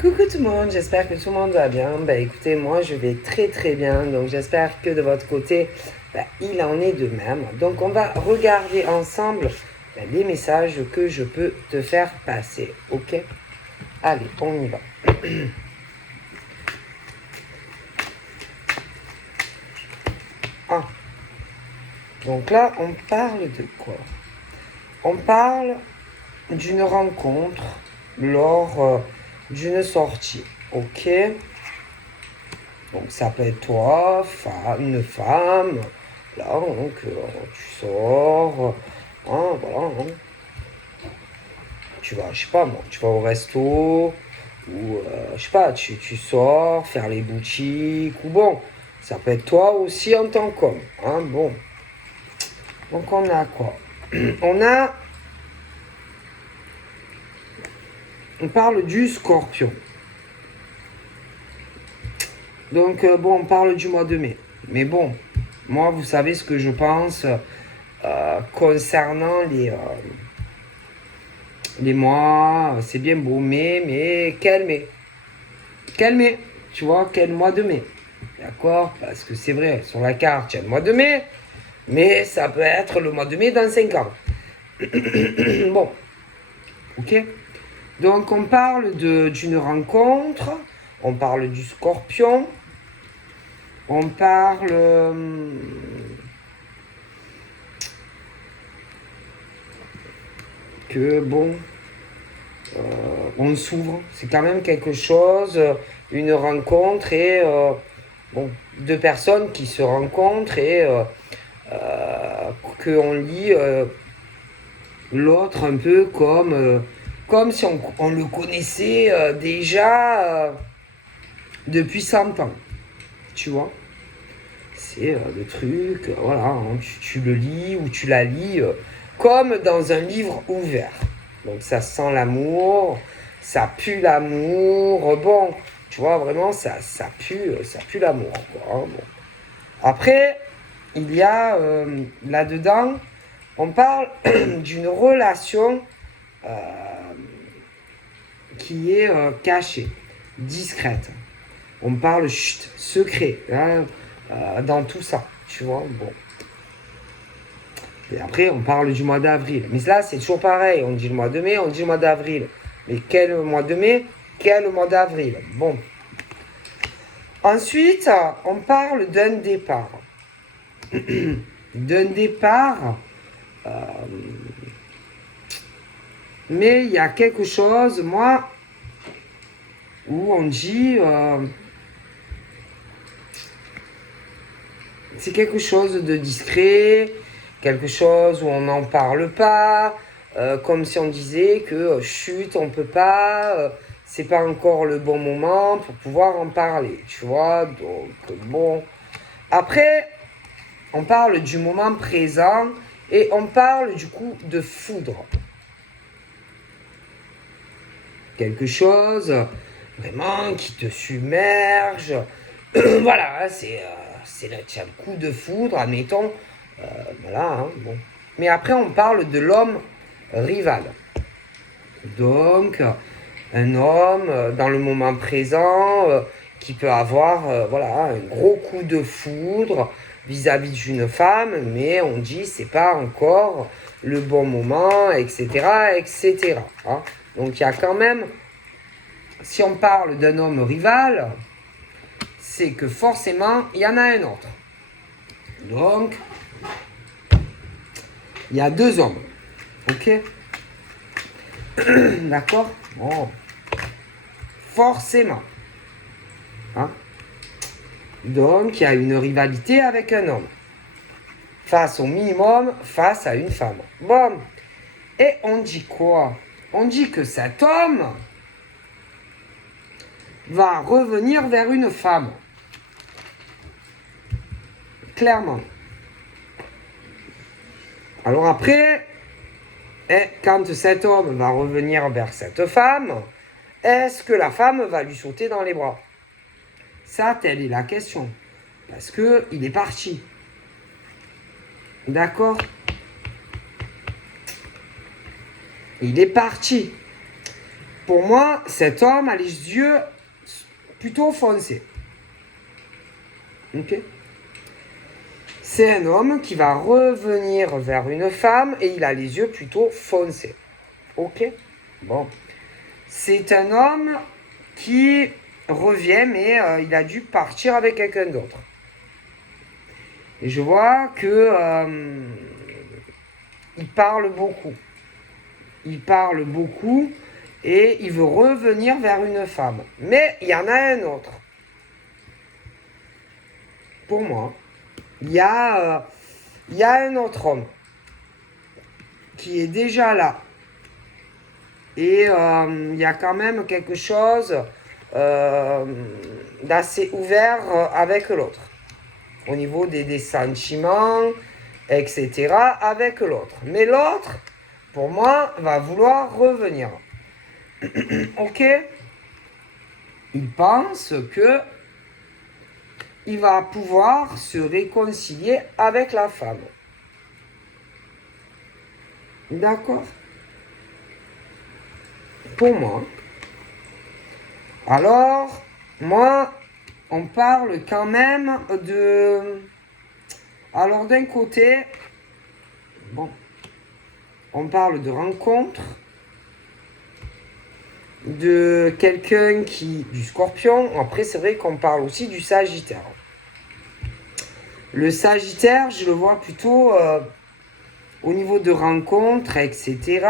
Coucou tout le monde, j'espère que tout le monde va bien. Écoutez, moi je vais très très bien, donc j'espère que de votre côté, il en est de même. Donc on va regarder ensemble les messages que je peux te faire passer, ok? Allez, on y va. Ah. Donc là, on parle de quoi? On parle d'une rencontre lors d'une sortie, ok? Donc ça peut être toi, une femme, là, donc tu sors, voilà, hein. Tu vas, je sais pas moi, tu vas au resto, ou je sais pas, tu sors, faire les boutiques, ou bon, ça peut être toi aussi en tant qu'homme, hein, bon. Donc on a quoi? On parle du scorpion. Donc bon, on parle du mois de mai. Mais bon, moi vous savez ce que je pense concernant les mois, c'est bien beau, mais quel mai? Quel mai? Tu vois, quel mois de mai? D'accord? Parce que c'est vrai, sur la carte, il y a le mois de mai, mais ça peut être le mois de mai dans 5 ans. Bon, ok? Donc on parle d'une rencontre, on parle du scorpion, on parle que bon, on s'ouvre, c'est quand même quelque chose, une rencontre et bon, deux personnes qui se rencontrent et qu'on lit l'autre un peu comme si on le connaissait déjà depuis 100 ans, tu vois. C'est le truc, voilà, hein, tu le lis ou tu la lis comme dans un livre ouvert. Donc ça sent l'amour, ça pue l'amour, bon, tu vois, vraiment, ça pue l'amour, quoi, hein, bon. Après, il y a là-dedans, on parle d'une relation qui est cachée, discrète. On parle chut, secret, hein, dans tout ça, tu vois, bon. Et après, on parle du mois d'avril. Mais là, c'est toujours pareil. On dit le mois de mai, on dit le mois d'avril. Mais quel mois de mai? Quel mois d'avril? Bon. Ensuite, on parle d'un départ. D'un départ. Mais il y a quelque chose, moi, où on dit... c'est quelque chose de discret, quelque chose où on n'en parle pas, comme si on disait que chut, on peut pas, c'est pas encore le bon moment pour pouvoir en parler, tu vois. Donc bon. Après, on parle du moment présent et on parle du coup de foudre. Quelque chose vraiment qui te submerge. Voilà, c'est là, tu as le coup de foudre, admettons. Voilà, hein, bon. Mais après, on parle de l'homme rival. Donc, un homme dans le moment présent qui peut avoir voilà, un gros coup de foudre vis-à-vis d'une femme, mais on dit c'est pas encore le bon moment, etc., etc. Hein. Donc, il y a quand même, si on parle d'un homme rival, c'est que forcément, il y en a un autre. Donc, il y a deux hommes. Ok? D'accord? Bon. Forcément. Hein? Donc, il y a une rivalité avec un homme. Face au minimum, face à une femme. Bon. Et on dit quoi? On dit que cet homme va revenir vers une femme. Clairement. Alors après, quand cet homme va revenir vers cette femme, est-ce que la femme va lui sauter dans les bras? Ça, telle est la question. Parce qu'il est parti. D'accord? Il est parti. pour moi, cet homme a les yeux plutôt foncés. Ok? C'est un homme qui va revenir vers une femme et il a les yeux plutôt foncés. Ok? Bon. C'est un homme qui revient, mais il a dû partir avec quelqu'un d'autre. Et je vois que il parle beaucoup. Il parle beaucoup et il veut revenir vers une femme. Mais il y en a un autre. Pour moi, il y a un autre homme qui est déjà là. Et il y a quand même quelque chose d'assez ouvert avec l'autre. Au niveau des sentiments, etc. avec l'autre. Mais l'autre, pour moi, va vouloir revenir. Ok? Il pense que il va pouvoir se réconcilier avec la femme. D'accord? Pour moi. Alors, moi, on parle quand même de... Alors, d'un côté, bon, on parle de rencontre, de quelqu'un du Scorpion. Après, c'est vrai qu'on parle aussi du Sagittaire. Le Sagittaire, je le vois plutôt au niveau de rencontres, etc.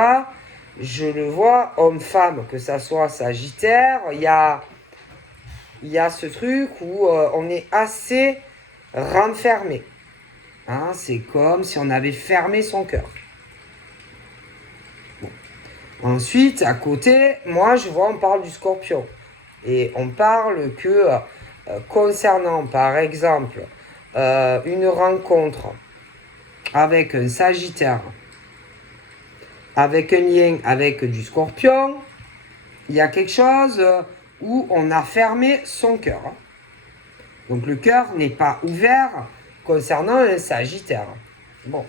Je le vois homme-femme, que ça soit Sagittaire. Il y a ce truc où on est assez renfermé. Hein, c'est comme si on avait fermé son cœur. Bon. Ensuite, à côté, moi, je vois, on parle du Scorpion. Et on parle que concernant, par exemple, une rencontre avec un Sagittaire, avec un lien avec du Scorpion, il y a quelque chose où on a fermé son cœur. Donc le cœur n'est pas ouvert concernant un Sagittaire. Bon.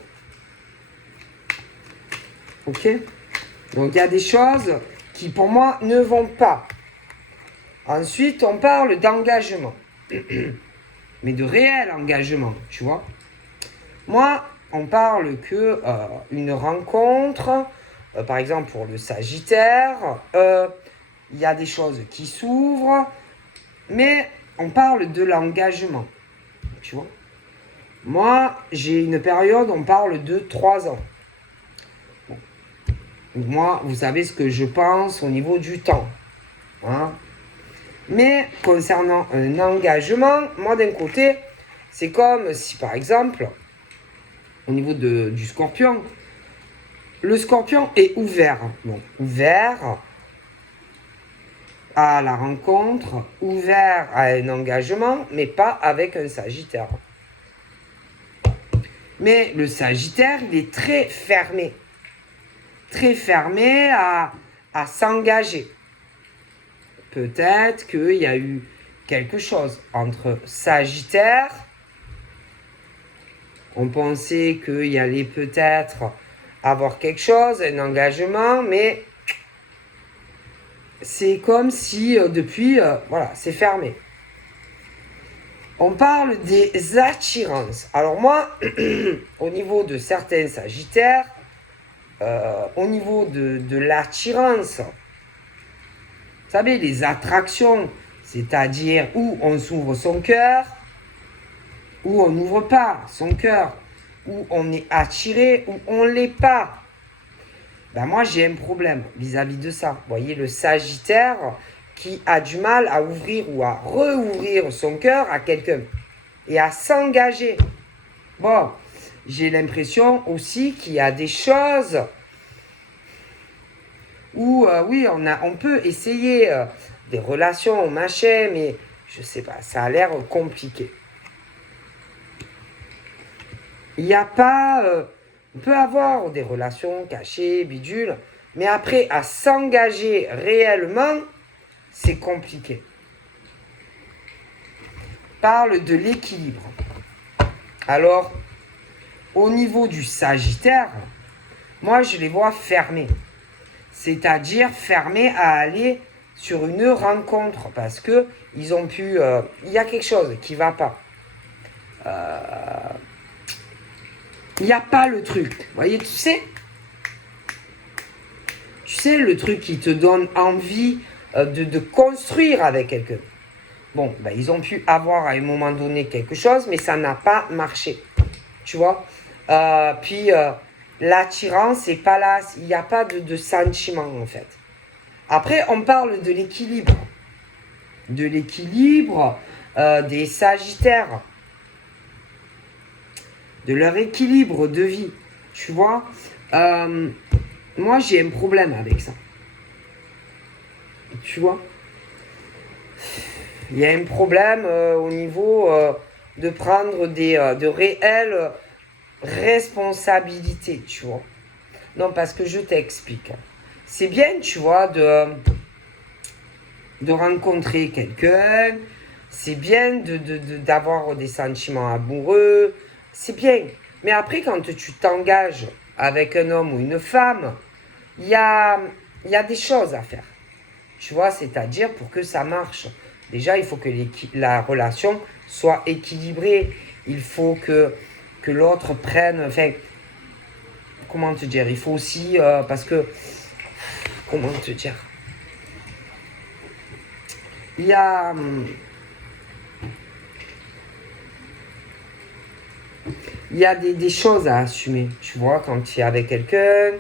Ok? Donc il y a des choses qui pour moi ne vont pas. Ensuite, on parle d'engagement. Mais de réel engagement, tu vois. Moi, on parle que une rencontre, par exemple pour le Sagittaire, il y a des choses qui s'ouvrent, mais on parle de l'engagement, tu vois. Moi, j'ai une période, on parle de 3 ans. Bon. Moi, vous savez ce que je pense au niveau du temps. Hein. Mais concernant un engagement, moi d'un côté, c'est comme si par exemple, au niveau du Scorpion, le Scorpion est ouvert. Donc, ouvert à la rencontre, ouvert à un engagement, mais pas avec un Sagittaire. Mais le Sagittaire, il est très fermé à s'engager. Peut-être qu'il y a eu quelque chose entre Sagittaire. On pensait qu'il allait peut-être avoir quelque chose, un engagement, mais c'est comme si depuis, voilà, c'est fermé. On parle des attirances. Alors moi, au niveau de certains Sagittaires, au niveau de l'attirance, vous savez, les attractions, c'est-à-dire où on s'ouvre son cœur, où on n'ouvre pas son cœur, où on est attiré, où on ne l'est pas. Ben moi, j'ai un problème vis-à-vis de ça. Vous voyez, le Sagittaire qui a du mal à ouvrir ou à rouvrir son cœur à quelqu'un et à s'engager. Bon, j'ai l'impression aussi qu'il y a des choses où, oui, on peut essayer des relations, machin, mais je sais pas, ça a l'air compliqué. Il n'y a pas... on peut avoir des relations cachées, bidules, mais après, à s'engager réellement, c'est compliqué. Parle de l'équilibre. Alors, au niveau du Sagittaire, moi, je les vois fermés. c'est-à-dire fermés à aller sur une rencontre parce que ils ont pu... il y a quelque chose qui va pas. Il n'y a pas le truc. Vous voyez, tu sais, le truc qui te donne envie de construire avec quelqu'un. Bon, ben, ils ont pu avoir à un moment donné quelque chose, mais ça n'a pas marché. Tu vois, puis l'attirance n'est pas là. Il n'y a pas de sentiment, en fait. Après, on parle de l'équilibre. De l'équilibre des Sagittaires. De leur équilibre de vie. Tu vois, moi, j'ai un problème avec ça. Tu vois, il y a un problème au niveau de prendre de réelles responsabilités, tu vois. Non, parce que je t'explique. C'est bien, tu vois, de rencontrer quelqu'un. C'est bien d'avoir des sentiments amoureux. C'est bien. Mais après, quand tu t'engages avec un homme ou une femme, il y a des choses à faire. Tu vois, c'est-à-dire pour que ça marche. Déjà, il faut que la relation soit équilibrée. Il faut que l'autre prenne... Enfin, comment te dire? Il faut aussi... parce que... Comment te dire? Il y a... Il y a des choses à assumer, tu vois, quand tu es avec quelqu'un,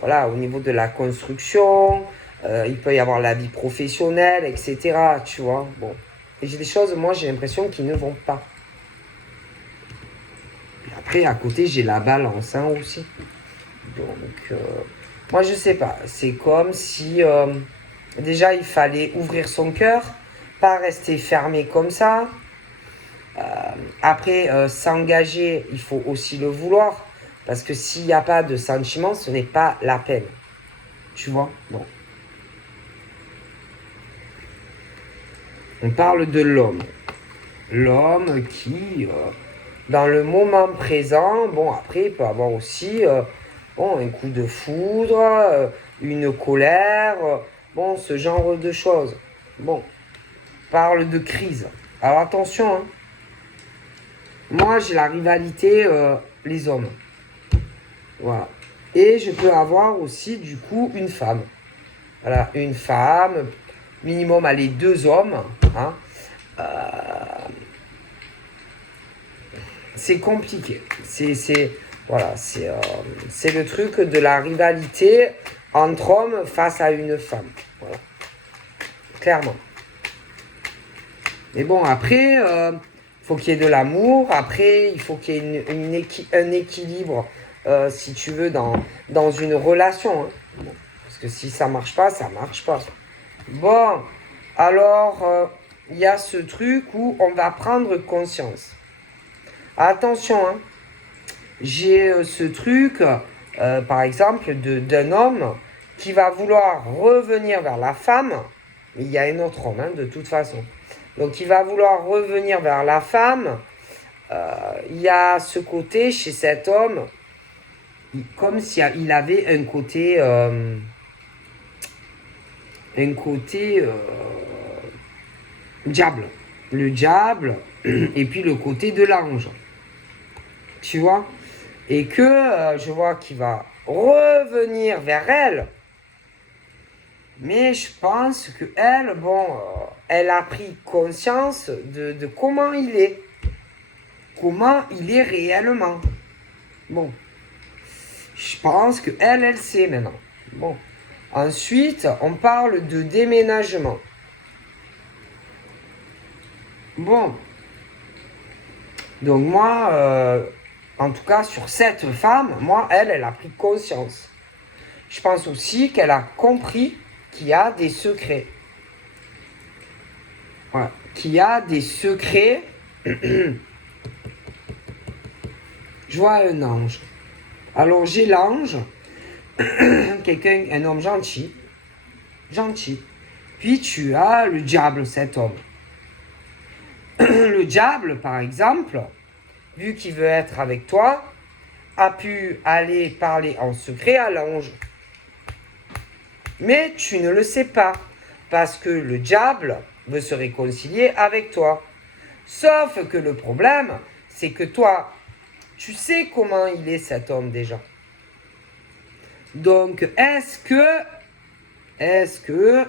voilà, au niveau de la construction, il peut y avoir la vie professionnelle, etc., tu vois, bon. Et j'ai des choses, moi, j'ai l'impression qui ne vont pas. Et après, à côté, j'ai la balance, hein, aussi. Donc, moi, je sais pas, c'est comme si, déjà, il fallait ouvrir son cœur, pas rester fermé comme ça. Après, s'engager, il faut aussi le vouloir. Parce que s'il n'y a pas de sentiment, ce n'est pas la peine. Tu vois? Bon. On parle de l'homme. L'homme qui, dans le moment présent, bon, après, il peut avoir aussi bon, un coup de foudre, une colère, bon, ce genre de choses. Bon, parle de crise. Alors attention, hein. Moi, j'ai la rivalité, les hommes. Voilà. Et je peux avoir aussi, du coup, une femme. Voilà, une femme, minimum, allez, 2 hommes. Hein. C'est compliqué. Voilà, c'est le truc de la rivalité entre hommes face à une femme. Voilà. Clairement. Mais bon, après, faut qu'il y ait de l'amour. Après, il faut qu'il y ait un équilibre, si tu veux, dans une relation. Hein. Bon. Parce que si ça marche pas, ça marche pas. Bon, alors, il y a ce truc où on va prendre conscience. Attention, hein. J'ai ce truc, par exemple, d'un homme qui va vouloir revenir vers la femme. Il y a un autre homme, hein, de toute façon. Donc, il va vouloir revenir vers la femme. Il y a ce côté chez cet homme, comme s'il avait un côté... diable. Le diable, et puis le côté de l'ange. Tu vois? Et que je vois qu'il va revenir vers elle. Mais je pense que elle, bon, elle a pris conscience de comment il est. Comment il est réellement. Bon. Je pense que elle sait maintenant. Bon. Ensuite, on parle de déménagement. Bon. Donc moi, en tout cas sur cette femme, moi, elle a pris conscience. Je pense aussi qu'elle a compris qu'il y a des secrets. Voilà. Qu'il y a des secrets. Je vois un ange. Alors j'ai l'ange, un homme gentil. Gentil. Puis tu as le diable, cet homme. Le diable, par exemple, vu qu'il veut être avec toi, a pu aller parler en secret à l'ange. Mais tu ne le sais pas, parce que le diable veut se réconcilier avec toi. Sauf que le problème, c'est que toi, tu sais comment il est cet homme déjà. Donc, est-ce que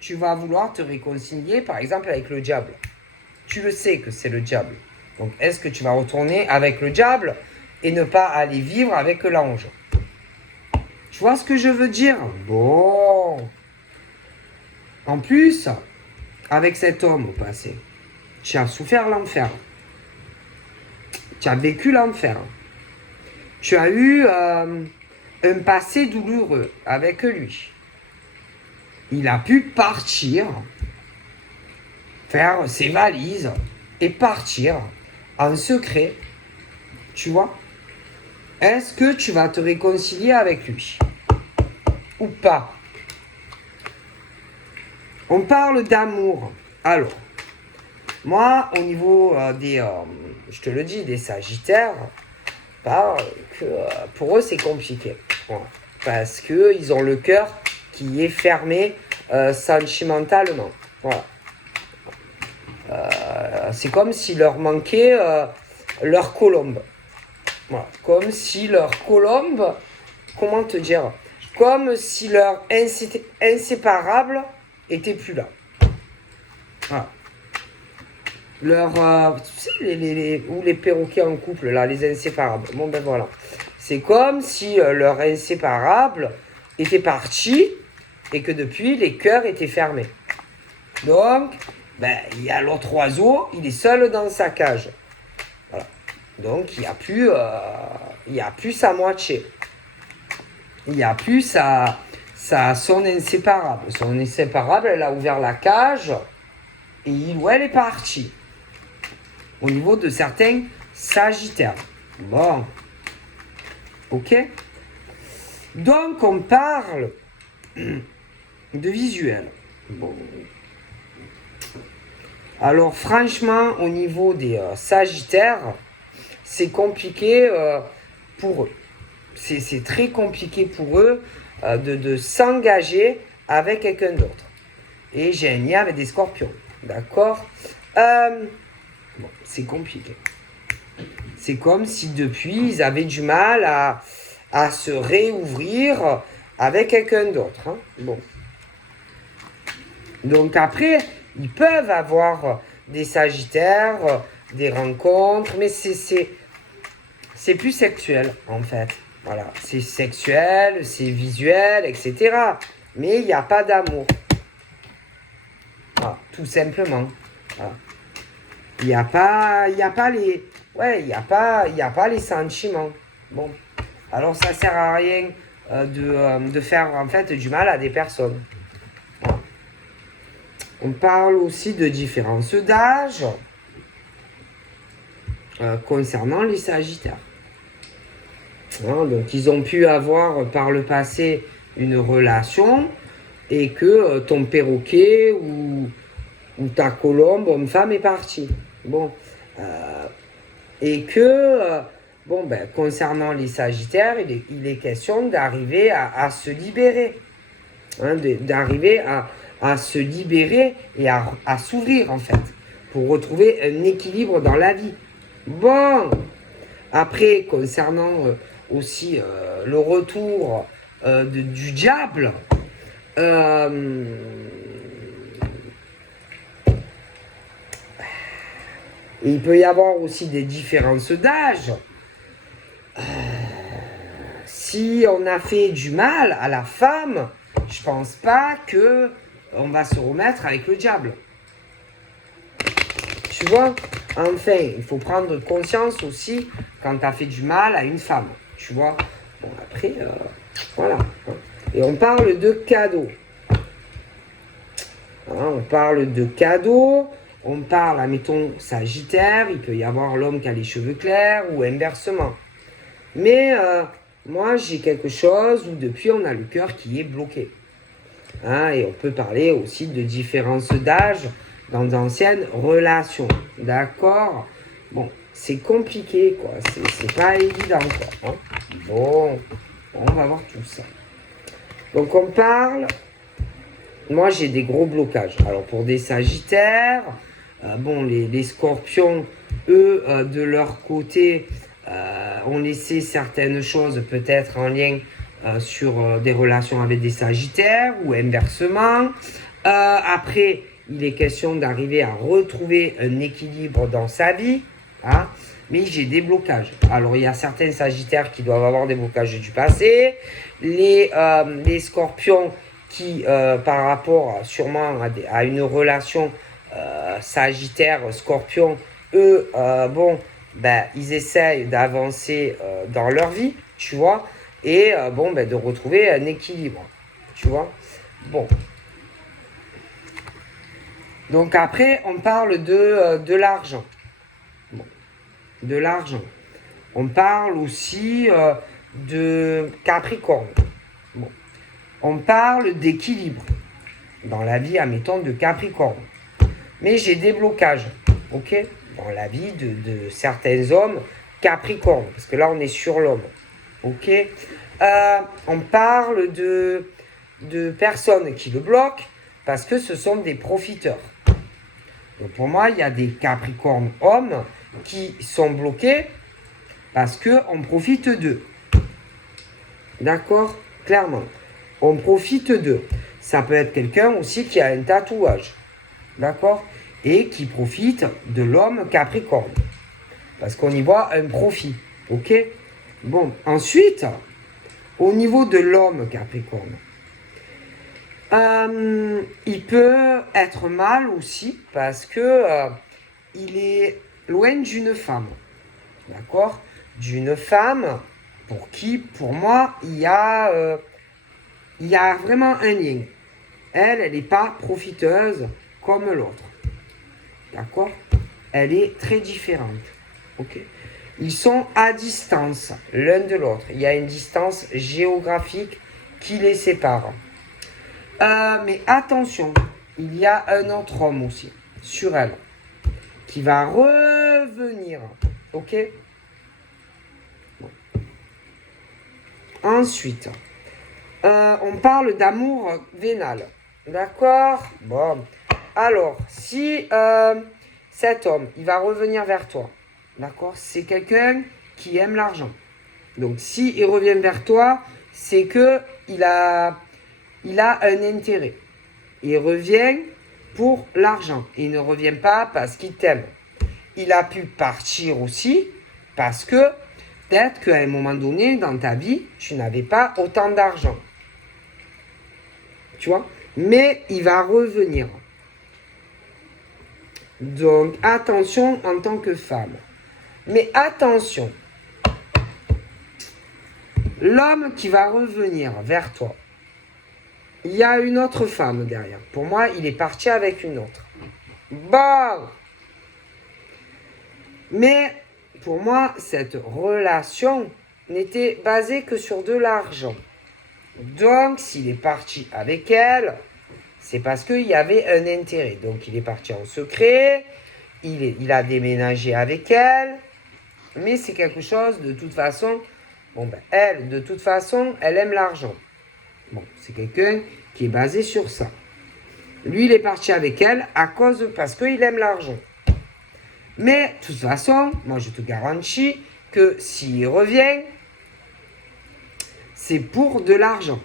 tu vas vouloir te réconcilier, par exemple, avec le diable? Tu le sais que c'est le diable. Donc, est-ce que tu vas retourner avec le diable et ne pas aller vivre avec l'ange? Tu vois ce que je veux dire? Bon. En plus, avec cet homme au passé, tu as souffert l'enfer. Tu as vécu l'enfer. Tu as eu un passé douloureux avec lui. Il a pu partir, faire ses valises et partir en secret. Tu vois? Est-ce que tu vas te réconcilier avec lui? Ou pas? On parle d'amour. Alors, moi, au niveau je te le dis, des Sagittaires, pour eux, c'est compliqué. Voilà. Parce qu'ils ont le cœur qui est fermé sentimentalement. Voilà. C'est comme s'il leur manquait leur colombe. Voilà. Comme si leur colombe, comment te dire, comme si leur inséparable était plus là. Voilà. Tu sais, ou les perroquets en couple, là, les inséparables. Bon, ben voilà. C'est comme si leur inséparable était parti et que depuis, les cœurs étaient fermés. Donc, ben, il y a l'autre oiseau, il est seul dans sa cage. Voilà. Donc, il n'y a plus sa moitié. Il n'y a plus son inséparable. Son inséparable, elle a ouvert la cage et il ou elle est parti. Au niveau de certains Sagittaires. Bon. Ok. Donc, on parle de visuel. Bon. Alors, franchement, au niveau des Sagittaires, c'est compliqué pour eux. C'est très compliqué pour eux de s'engager avec quelqu'un d'autre. Et j'ai un lien avec des Scorpions. D'accord? Bon, c'est compliqué. C'est comme si depuis, ils avaient du mal à se réouvrir avec quelqu'un d'autre. Hein. Bon. Donc après, ils peuvent avoir des Sagittaires, des rencontres, mais c'est plus sexuel, en fait. Voilà, c'est sexuel, c'est visuel, etc. Mais il n'y a pas d'amour. Voilà, tout simplement. Voilà. Il n'y a pas les... Ouais, il n'y a pas les sentiments. Bon. Alors, ça ne sert à rien de faire, en fait, du mal à des personnes. Voilà. On parle aussi de différence d'âge concernant les Sagittaires. Hein, donc, ils ont pu avoir par le passé une relation et que ton perroquet ou ta colombe, homme-femme, est parti. Bon. Et que, concernant les Sagittaires, il est question d'arriver à se libérer. Hein, d'arriver à se libérer et à s'ouvrir, en fait, pour retrouver un équilibre dans la vie. Bon. Après, concernant aussi le retour du diable, il peut y avoir aussi des différences d'âge. Si on a fait du mal à la femme, je pense pas que on va se remettre avec le diable. Tu vois? Enfin, il faut prendre conscience aussi quand tu as fait du mal à une femme. Tu vois? Bon, après, voilà. Et on parle de cadeaux. Hein, on parle de cadeaux. On parle, admettons, Sagittaire. Il peut y avoir l'homme qui a les cheveux clairs ou inversement. Mais moi, j'ai quelque chose où depuis, on a le cœur qui est bloqué. Hein, et on peut parler aussi de différence d'âge dans d'anciennes relations. D'accord? Bon, c'est compliqué, quoi. C'est pas évident, quoi. Hein. Bon, on va voir tout ça. Donc on parle, moi j'ai des gros blocages. Alors pour des sagittaires, bon les scorpions, eux de leur côté, ont laissé certaines choses peut-être en lien sur des relations avec des sagittaires ou inversement. Après, il est question d'arriver à retrouver un équilibre dans sa vie. Hein, mais j'ai des blocages. Alors, il y a certains sagittaires qui doivent avoir des blocages du passé. Les scorpions qui, par rapport sûrement à une relation sagittaire-scorpion, eux, bon, ben, ils essayent d'avancer dans leur vie, tu vois, et bon, ben, de retrouver un équilibre, tu vois. Bon. Donc après, on parle de l'argent. Bon. De l'argent. On parle aussi de Capricorne. Bon. On parle d'équilibre dans la vie, admettons, de Capricorne. Mais j'ai des blocages, ok, dans la vie de certains hommes Capricorne, parce que là, on est sur l'homme, ok. On parle de personnes qui le bloquent parce que ce sont des profiteurs. Donc pour moi, il y a des Capricornes hommes qui sont bloqués parce qu'on profite d'eux. D'accord? Clairement. On profite d'eux. Ça peut être quelqu'un aussi qui a un tatouage. D'accord? Et qui profite de l'homme Capricorne. Parce qu'on y voit un profit. Ok? Bon, ensuite, au niveau de l'homme Capricorne, il peut être mal aussi parce que il est loin d'une femme. D'accord? D'une femme pour qui, pour moi, il y a vraiment un lien. Elle n'est pas profiteuse comme l'autre. D'accord? Elle est très différente. Ok? Ils sont à distance l'un de l'autre. Il y a une distance géographique qui les sépare. Mais attention, il y a un autre homme aussi sur elle qui va revenir. Ok? Bon. Ensuite, on parle d'amour vénal. D'accord? Bon. Alors, si cet homme, il va revenir vers toi, d'accord? C'est quelqu'un qui aime l'argent. Donc, s'il revient vers toi, c'est que il a un intérêt. Il revient pour l'argent. Il ne revient pas parce qu'il t'aime. Il a pu partir aussi parce que peut-être qu'à un moment donné dans ta vie, tu n'avais pas autant d'argent. Tu vois? Mais il va revenir. Donc, attention en tant que femme. Mais attention, l'homme qui va revenir vers toi, il y a une autre femme derrière. Pour moi, il est parti avec une autre. Bon. Mais pour moi, cette relation n'était basée que sur de l'argent. Donc, s'il est parti avec elle, c'est parce qu'il y avait un intérêt. Donc, il est parti en secret, il a déménagé avec elle, mais c'est quelque chose, de toute façon, bon ben, elle, de toute façon, elle aime l'argent. Bon, c'est quelqu'un qui est basé sur ça. Lui, il est parti avec elle parce qu'il aime l'argent. Mais, de toute façon, moi, je te garantis que s'il revient, c'est pour de l'argent.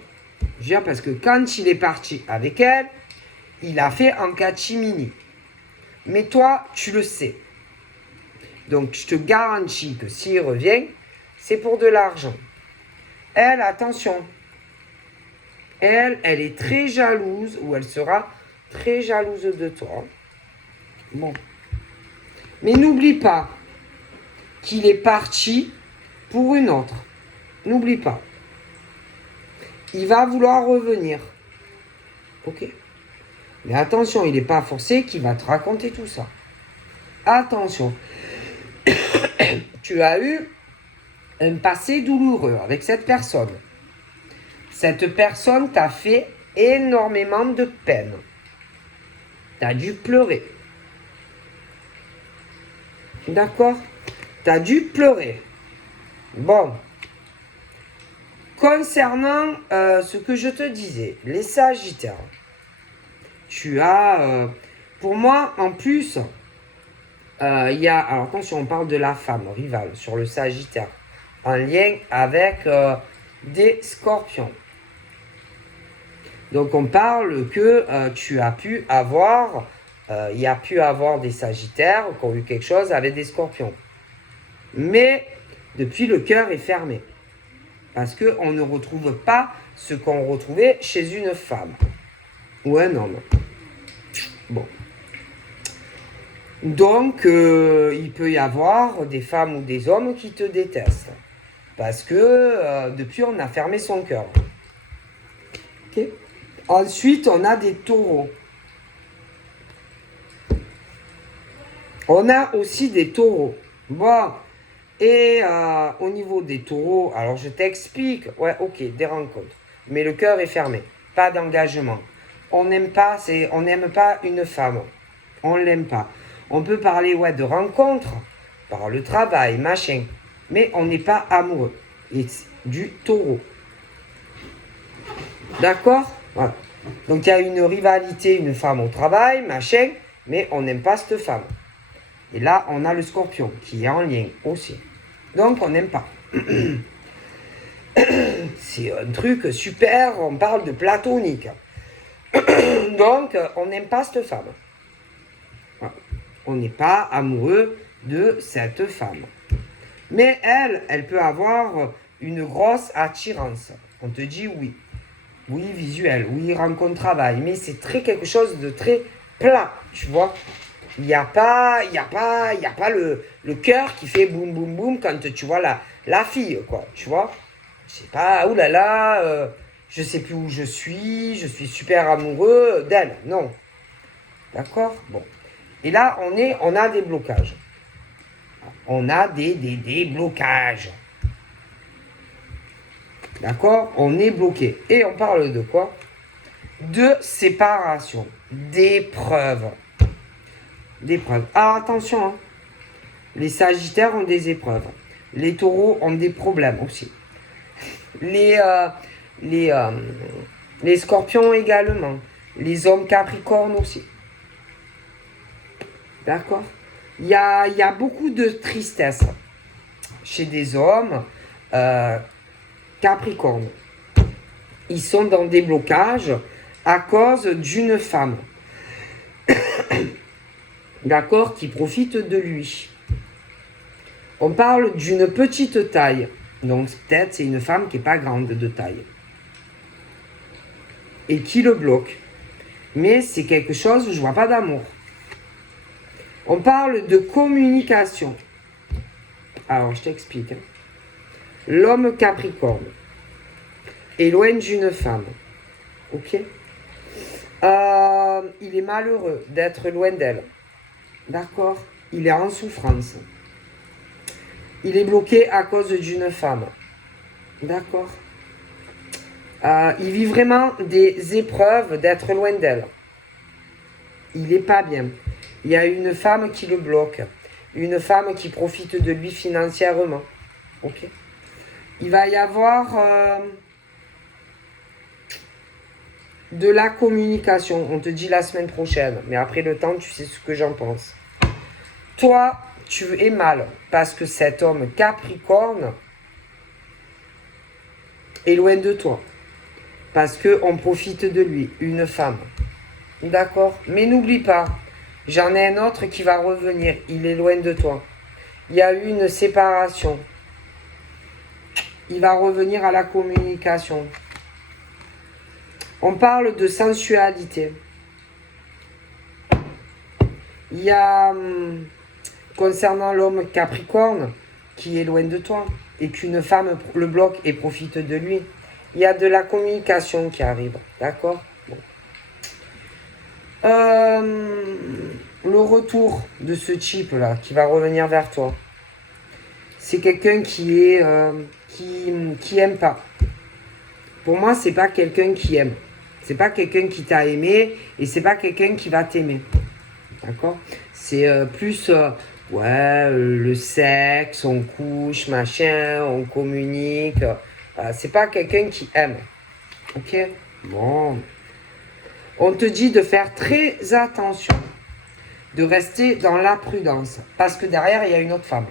Je veux dire, parce que quand il est parti avec elle, il a fait en catimini. Mais toi, tu le sais. Donc, je te garantis que s'il revient, c'est pour de l'argent. Elle, attention. Elle est très jalouse, ou elle sera très jalouse de toi. Bon. Mais n'oublie pas qu'il est parti pour une autre. N'oublie pas. Il va vouloir revenir. Ok? Mais attention, il n'est pas forcé qu'il va te raconter tout ça. Attention. Tu as eu un passé douloureux avec cette personne. Cette personne t'a fait énormément de peine. T'as dû pleurer. D'accord? T'as dû pleurer. Bon. Concernant ce que je te disais, les Sagittaires, tu as, pour moi, en plus, il y a, alors attention, on parle de la femme rivale sur le Sagittaire, en lien avec des Scorpions. Donc on parle que tu as pu avoir, il y a pu avoir des Sagittaires qui ont eu quelque chose avec des Scorpions. Mais depuis, le cœur est fermé. Parce qu'on ne retrouve pas ce qu'on retrouvait chez une femme ou un homme. Bon. Donc, il peut y avoir des femmes ou des hommes qui te détestent. Parce que depuis, on a fermé son cœur. Okay. Ensuite, on a des taureaux. On a aussi des taureaux. Bon. Et au niveau des taureaux, alors je t'explique. Ouais, ok, des rencontres. Mais le cœur est fermé. Pas d'engagement. On n'aime pas une femme. On ne l'aime pas. On peut parler de rencontres, par le travail, machin. Mais on n'est pas amoureux. Et du taureau. D'accord? Voilà. Donc il y a une rivalité, une femme au travail, machin. Mais on n'aime pas cette femme. Et là, on a le scorpion qui est en lien aussi. Donc, on n'aime pas. C'est un truc super, on parle de platonique. Donc, on n'aime pas cette femme. Voilà. On n'est pas amoureux de cette femme. Mais elle peut avoir une grosse attirance. On te dit oui. Oui, visuel. Oui, rencontre travail. Mais c'est quelque chose de très plat, tu vois. Il n'y a pas le cœur qui fait boum boum boum quand tu vois la fille, quoi, tu vois. C'est pas, oulala, je sais plus où je suis super amoureux d'elle, non. D'accord? Bon. Et là, on a des blocages. On a des blocages. D'accord? On est bloqué. Et on parle de quoi? De séparation, d'épreuves. D'épreuves. Alors attention, hein. Les Sagittaires ont des épreuves. Les Taureaux ont des problèmes aussi. Les Scorpions également. Les hommes Capricornes aussi. D'accord? Il y a beaucoup de tristesse chez des hommes Capricornes. Ils sont dans des blocages à cause d'une femme. D'accord, qui profite de lui. On parle d'une petite taille. Donc peut-être c'est une femme qui n'est pas grande de taille. Et qui le bloque. Mais c'est quelque chose où je ne vois pas d'amour. On parle de communication. Alors je t'explique. L'homme Capricorne est loin d'une femme. Ok? Il est malheureux d'être loin d'elle. D'accord? Il est en souffrance. Il est bloqué à cause d'une femme. D'accord? Il vit vraiment des épreuves d'être loin d'elle. Il n'est pas bien. Il y a une femme qui le bloque. Une femme qui profite de lui financièrement. Ok? Il va y avoir de la communication. On te dit la semaine prochaine. Mais après le temps, tu sais ce que j'en pense. Toi, tu es mal parce que cet homme Capricorne est loin de toi. Parce qu'on profite de lui, une femme. D'accord? Mais n'oublie pas, j'en ai un autre qui va revenir. Il est loin de toi. Il y a eu une séparation. Il va revenir à la communication. On parle de sensualité. Il y a... concernant l'homme Capricorne, qui est loin de toi, et qu'une femme le bloque et profite de lui, il y a de la communication qui arrive, d'accord? Bon. Le retour de ce type-là, qui va revenir vers toi, c'est quelqu'un qui aime pas. Pour moi, c'est pas quelqu'un qui aime. C'est pas quelqu'un qui t'a aimé, et c'est pas quelqu'un qui va t'aimer. D'accord? C'est plus... le sexe, on couche, machin, on communique. c'est pas quelqu'un qui aime. Ok? Bon. On te dit de faire très attention, de rester dans la prudence, parce que derrière, il y a une autre femme.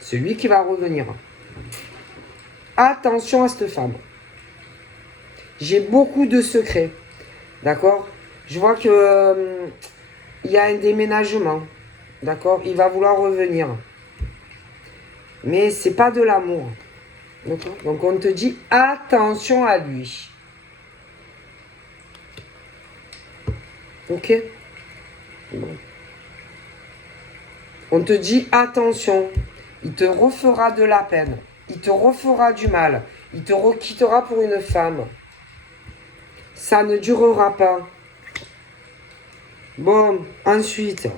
Celui qui va revenir. Attention à cette femme. J'ai beaucoup de secrets. D'accord? Je vois que il y a un déménagement. D'accord? Il va vouloir revenir. Mais c'est pas de l'amour. D'accord? Donc on te dit attention à lui. Ok? Bon. On te dit attention. Il te refera de la peine. Il te refera du mal. Il te requittera pour une femme. Ça ne durera pas. Bon, ensuite,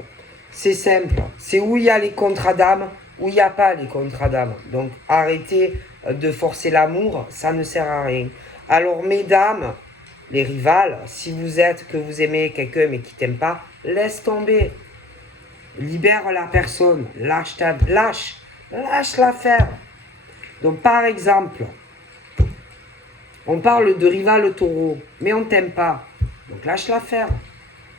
c'est simple. C'est où il y a les contrats d'âme, où il n'y a pas les contrats d'âme. Donc, arrêtez de forcer l'amour, ça ne sert à rien. Alors, mesdames, les rivales, si vous êtes, que vous aimez quelqu'un mais qui ne t'aime pas, laisse tomber. Libère la personne. Lâche l'affaire. Donc, par exemple, on parle de rival taureau, mais on ne t'aime pas. Donc, lâche l'affaire.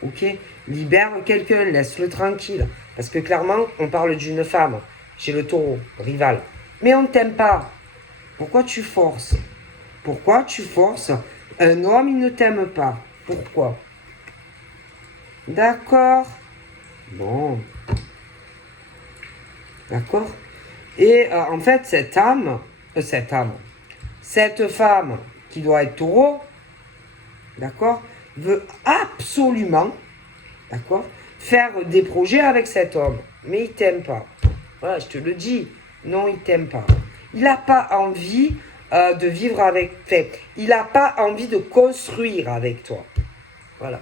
Ok? Libère quelqu'un, laisse-le tranquille. Parce que clairement, on parle d'une femme. Chez le taureau, rival. Mais on ne t'aime pas. Pourquoi tu forces? Pourquoi tu forces? Un homme, il ne t'aime pas. Pourquoi? D'accord. Bon. D'accord. Et en fait, cette femme qui doit être taureau, d'accord, veut absolument, d'accord, faire des projets avec cet homme. Mais il t'aime pas. Voilà, je te le dis. Non, il t'aime pas. Il n'a pas envie de vivre avec... Enfin, il n'a pas envie de construire avec toi. Voilà.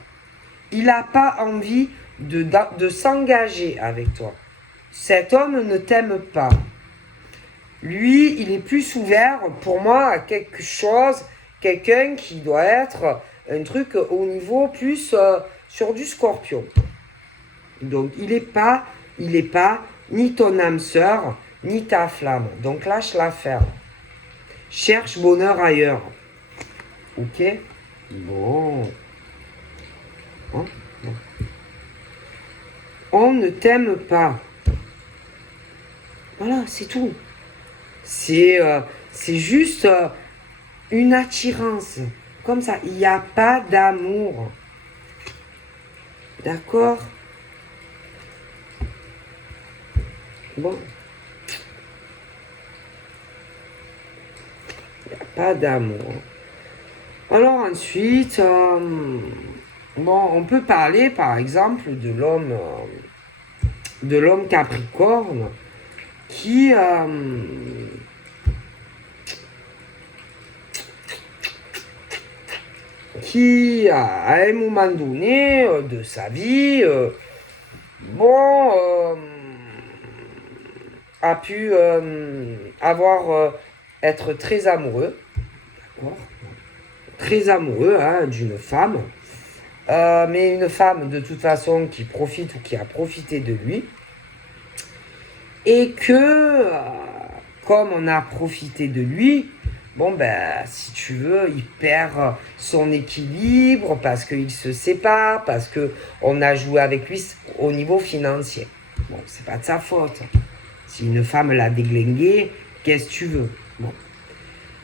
Il n'a pas envie de s'engager avec toi. Cet homme ne t'aime pas. Lui, il est plus ouvert pour moi à quelque chose, quelqu'un qui doit être un truc au niveau plus sur du scorpion. Donc il n'est pas ni ton âme sœur, ni ta flamme. Donc lâche l'affaire. Cherche bonheur ailleurs. Ok? Bon. Hein? Bon. On ne t'aime pas. Voilà, c'est tout. C'est juste une attirance. Comme ça, il n'y a pas d'amour. D'accord? Bon. Il n'y a pas d'amour. Alors ensuite, bon, on peut parler par exemple de l'homme Capricorne qui à un moment donné de sa vie, a pu être très amoureux, d'accord, très amoureux d'une femme, mais une femme de toute façon qui profite ou qui a profité de lui, et que comme on a profité de lui, bon ben si tu veux, il perd son équilibre parce qu'il se sépare, parce que on a joué avec lui au niveau financier. Bon, c'est pas de sa faute. Si une femme l'a déglingué, qu'est-ce que tu veux? Bon.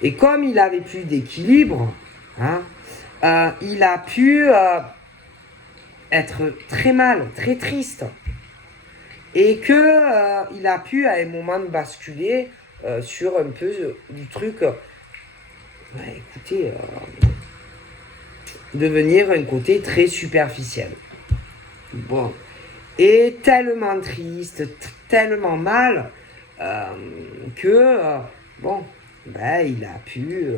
Et comme il avait plus d'équilibre, il a pu être très mal, très triste. Et que il a pu à un moment basculer sur un peu du truc, écoutez, devenir un côté très superficiel. Bon. Et tellement triste, tellement mal, que, bon, ben, il a pu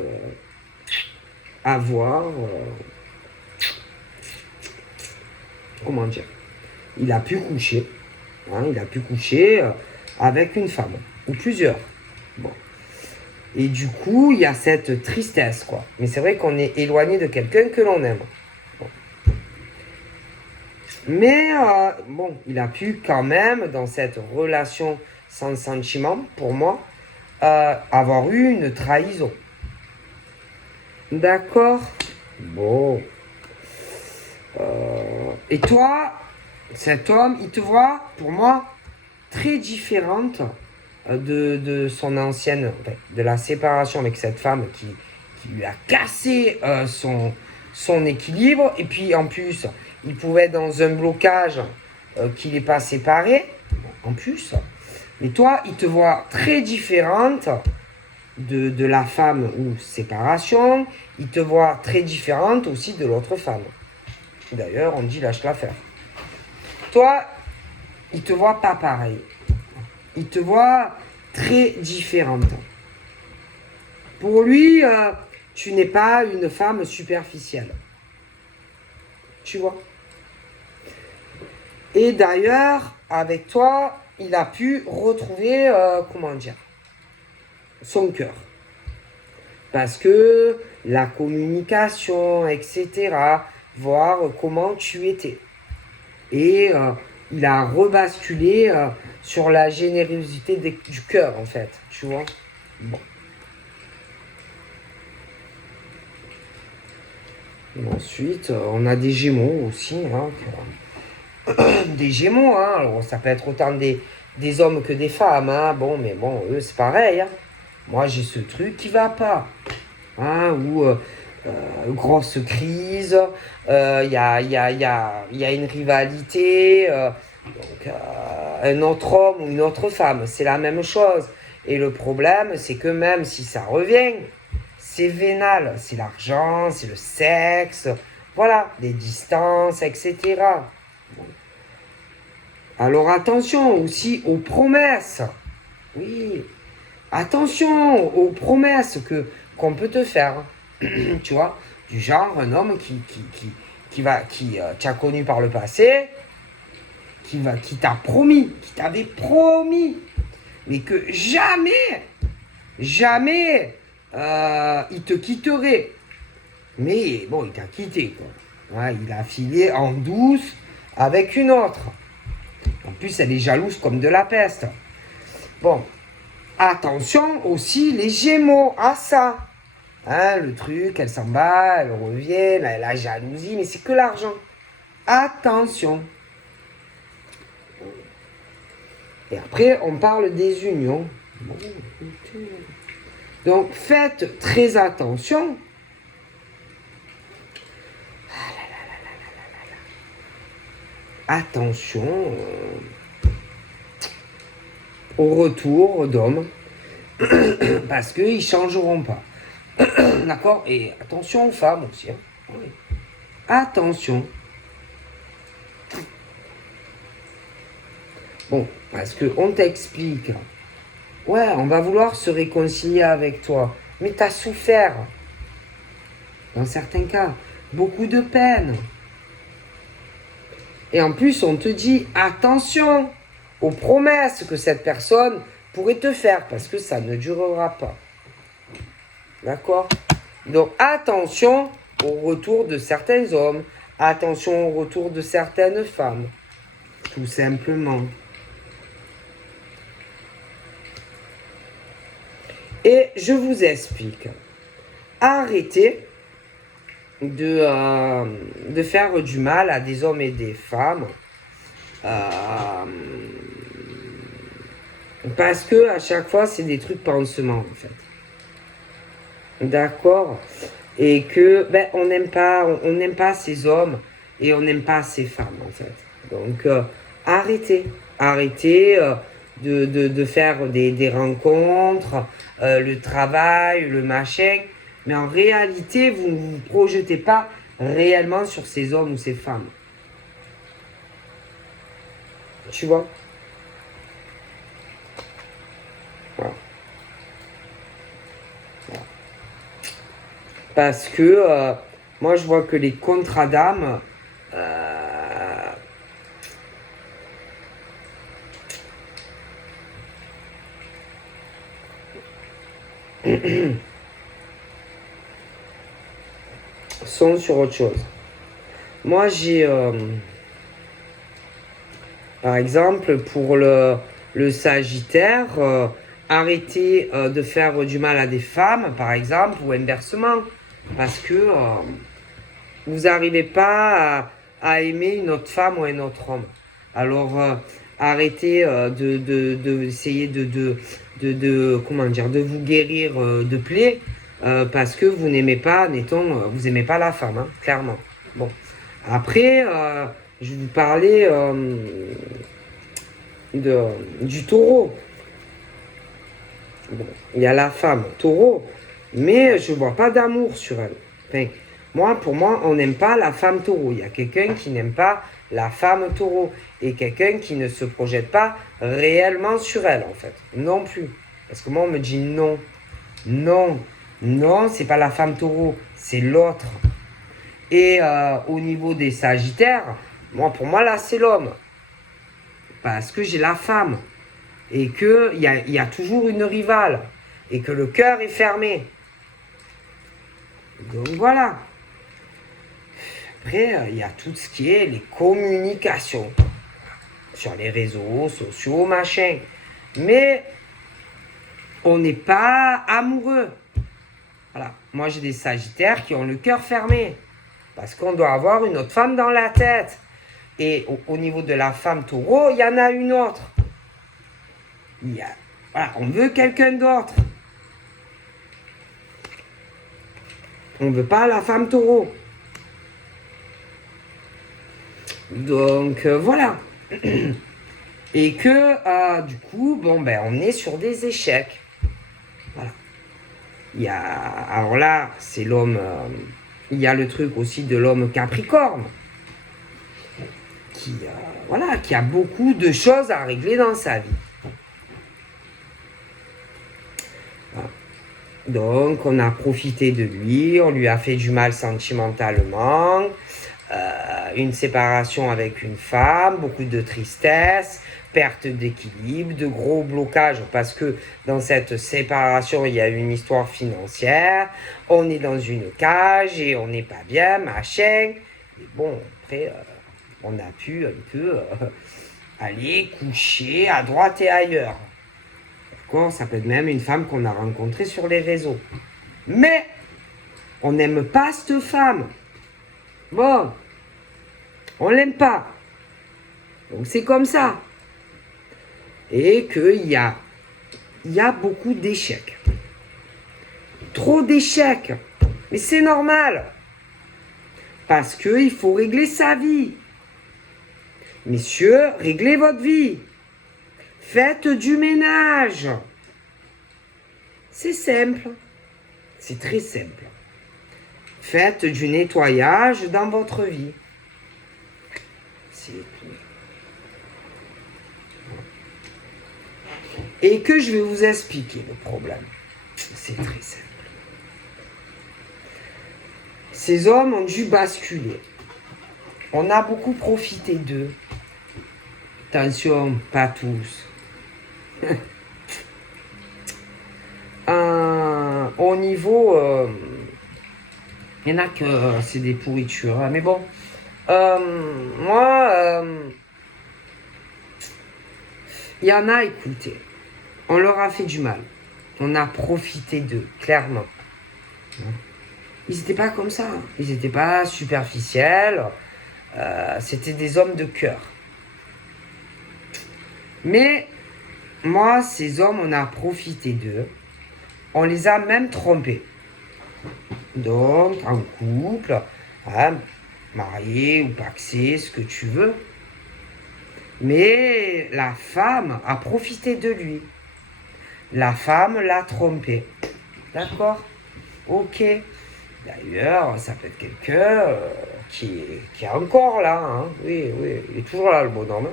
avoir, comment dire, il a pu coucher, il a pu coucher avec une femme, ou plusieurs. Bon. Et du coup, il y a cette tristesse, quoi. Mais c'est vrai qu'on est éloigné de quelqu'un que l'on aime. Bon. Mais, bon, il a pu quand même, dans cette relation sans sentiment, pour moi, avoir eu une trahison. D'accord? Bon. Et toi, cet homme, il te voit, pour moi, très différente de son ancienne, de la séparation avec cette femme qui lui a cassé son équilibre. Et puis en plus, il pouvait être dans un blocage qui n'est pas séparé, en plus. Mais toi, il te voit très différente de la femme ou séparation. Il te voit très différente aussi de l'autre femme. D'ailleurs, on dit lâche-la faire. Toi, il te voit pas pareil. Il te voit très différente. Pour lui, tu n'es pas une femme superficielle. Tu vois? Et d'ailleurs, avec toi, il a pu retrouver, comment dire, son cœur. Parce que la communication, etc., voir comment tu étais. Et il a rebasculé sur la générosité du cœur, en fait. Tu vois? Bon. Et ensuite, on a des Gémeaux aussi. Des Gémeaux, hein. Alors, ça peut être autant des hommes que des femmes. Hein. Bon, mais bon, eux, c'est pareil. Hein. Moi, j'ai ce truc qui va pas. Hein, ou grosse crise, il y a une rivalité. Donc, un autre homme ou une autre femme, c'est la même chose. Et le problème, c'est que même si ça revient, c'est vénal. C'est l'argent, c'est le sexe, voilà, des distances, etc. Alors attention aussi aux promesses. Oui, attention aux promesses qu'on peut te faire. Tu vois, du genre un homme qui t'a connu par le passé, qui t'a promis, qui t'avait promis, mais que jamais, il te quitterait. Mais bon, il t'a quitté, quoi. Ouais, il a filé en douce avec une autre. En plus, elle est jalouse comme de la peste. Bon, attention aussi les Gémeaux à ça. Hein, le truc, elle s'en va, elle revient, la jalousie, mais c'est que l'argent. Attention. Et après, on parle des unions. Donc, faites très attention. Attention au retour d'hommes. Parce qu'ils ne changeront pas. D'accord? Et attention aux femmes aussi. Hein. Oui. Attention. Bon, parce qu'on t'explique. Ouais, on va vouloir se réconcilier avec toi. Mais tu as souffert. Dans certains cas. Beaucoup de peine. Et en plus, on te dit attention aux promesses que cette personne pourrait te faire. Parce que ça ne durera pas. D'accord? Donc attention au retour de certains hommes. Attention au retour de certaines femmes. Tout simplement. Et je vous explique. Arrêtez de faire du mal à des hommes et des femmes. Parce que à chaque fois, c'est des trucs pansements, en fait. D'accord? Et que on n'aime pas ces hommes et on n'aime pas ces femmes, en fait. Donc, arrêtez de faire des rencontres, le travail, le machin. Mais en réalité, vous ne vous projetez pas réellement sur ces hommes ou ces femmes. Tu vois? Voilà. Voilà. Parce que moi, je vois que les contrats d'âme... sont sur autre chose. Moi, j'ai... par exemple, pour le Sagittaire, arrêter de faire du mal à des femmes, par exemple, ou inversement, parce que vous n'arrivez pas à aimer une autre femme ou un autre homme. Alors, arrêtez d'essayer comment dire, de vous guérir de plaies, parce que vous n'aimez pas, vous aimez pas la femme, hein, clairement. Bon. Après, je vais vous parler du taureau. Bon, il y a la femme taureau, mais je ne vois pas d'amour sur elle. Enfin, pour moi, on n'aime pas la femme taureau. Il y a quelqu'un qui n'aime pas la femme taureau et quelqu'un qui ne se projette pas réellement sur elle, en fait. Non plus. Parce que moi, on me dit non. Non. Non, c'est pas la femme taureau, c'est l'autre. Et au niveau des sagittaires, pour moi, là, c'est l'homme. Parce que j'ai la femme. Et qu'il y a toujours une rivale. Et que le cœur est fermé. Donc voilà. Après, il y a tout ce qui est les communications. Sur les réseaux sociaux, machin. Mais on n'est pas amoureux. Voilà. Moi, j'ai des sagittaires qui ont le cœur fermé. Parce qu'on doit avoir une autre femme dans la tête. Et au niveau de la femme taureau, il y en a une autre. Voilà, on veut quelqu'un d'autre. On ne veut pas la femme taureau. Donc, voilà. Et que, du coup, on est sur des échecs. Voilà. Alors là, c'est l'homme... il y a le truc aussi de l'homme Capricorne. Qui a beaucoup de choses à régler dans sa vie. Voilà. Donc, on a profité de lui, on lui a fait du mal sentimentalement, une séparation avec une femme, beaucoup de tristesse, perte d'équilibre, de gros blocages, parce que dans cette séparation, il y a une histoire financière, on est dans une cage et on n'est pas bien, machin. Et bon, après, on a pu un peu aller coucher à droite et ailleurs. Ça peut être même une femme qu'on a rencontrée sur les réseaux. Mais on n'aime pas cette femme. Bon, on l'aime pas. Donc c'est comme ça. Et qu'il y a beaucoup d'échecs. Trop d'échecs. Mais c'est normal. Parce qu'il faut régler sa vie. Messieurs, réglez votre vie. Faites du ménage. C'est simple. C'est très simple. Faites du nettoyage dans votre vie. C'est tout. Et que je vais vous expliquer le problème. C'est très simple. Ces hommes ont dû basculer. On a beaucoup profité d'eux. Attention, pas tous. Au niveau... il y en a que c'est des pourritures. Hein, mais bon. Moi... il y en a, écoutez. On leur a fait du mal. On a profité d'eux, clairement. Ils n'étaient pas comme ça. Hein. Ils n'étaient pas superficiels. C'était des hommes de cœur. Mais, moi, ces hommes, on a profité d'eux. On les a même trompés. Donc, en couple, hein, marié ou paxé, ce que tu veux. Mais la femme a profité de lui. La femme l'a trompé. D'accord? Ok. D'ailleurs, ça peut être quelqu'un qui est encore là. Hein. Oui, il est toujours là, le bonhomme.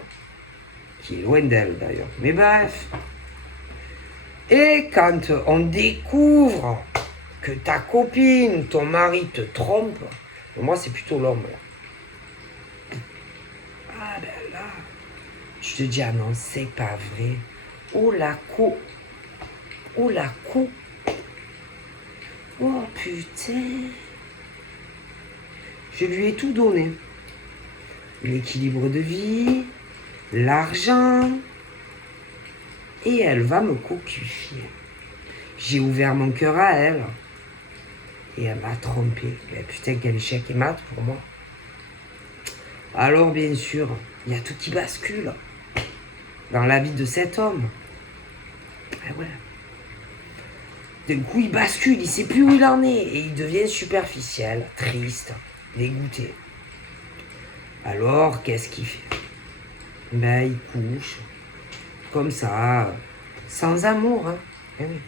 Qui est loin d'elle, d'ailleurs. Mais bref. Et quand on découvre que ta copine ou ton mari te trompe, moi, c'est plutôt l'homme, là. Ah, ben là, tu te dis, ah non, c'est pas vrai. Oh, la coupe. Oh, la coupe. Oh, putain. Je lui ai tout donné. L'équilibre de vie, l'argent. et elle va me cocufier. J'ai ouvert mon cœur à elle et elle m'a trompé. Mais putain, quel échec et mat pour moi. Alors bien sûr, il y a tout qui bascule dans la vie de cet homme. Ah ouais. D'un coup, il bascule, il sait plus où il en est et il devient superficiel, triste, dégoûté. Alors, qu'est-ce qu'il fait? Ben, il couche, comme ça, sans amour, hein. Eh oui,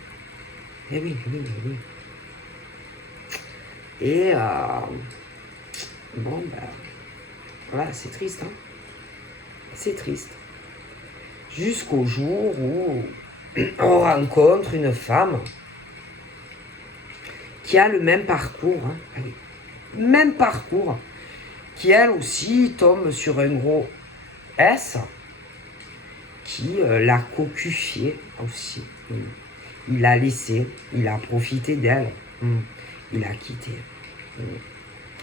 eh oui, eh oui, eh oui. Et, bon, ben, voilà, c'est triste, hein. C'est triste. Jusqu'au jour où on rencontre une femme qui a le même parcours, hein. Ah oui. Même parcours, qui elle aussi tombe sur un gros S, qui l'a cocufié aussi. Il a laissé, il a profité d'elle, il a quitté.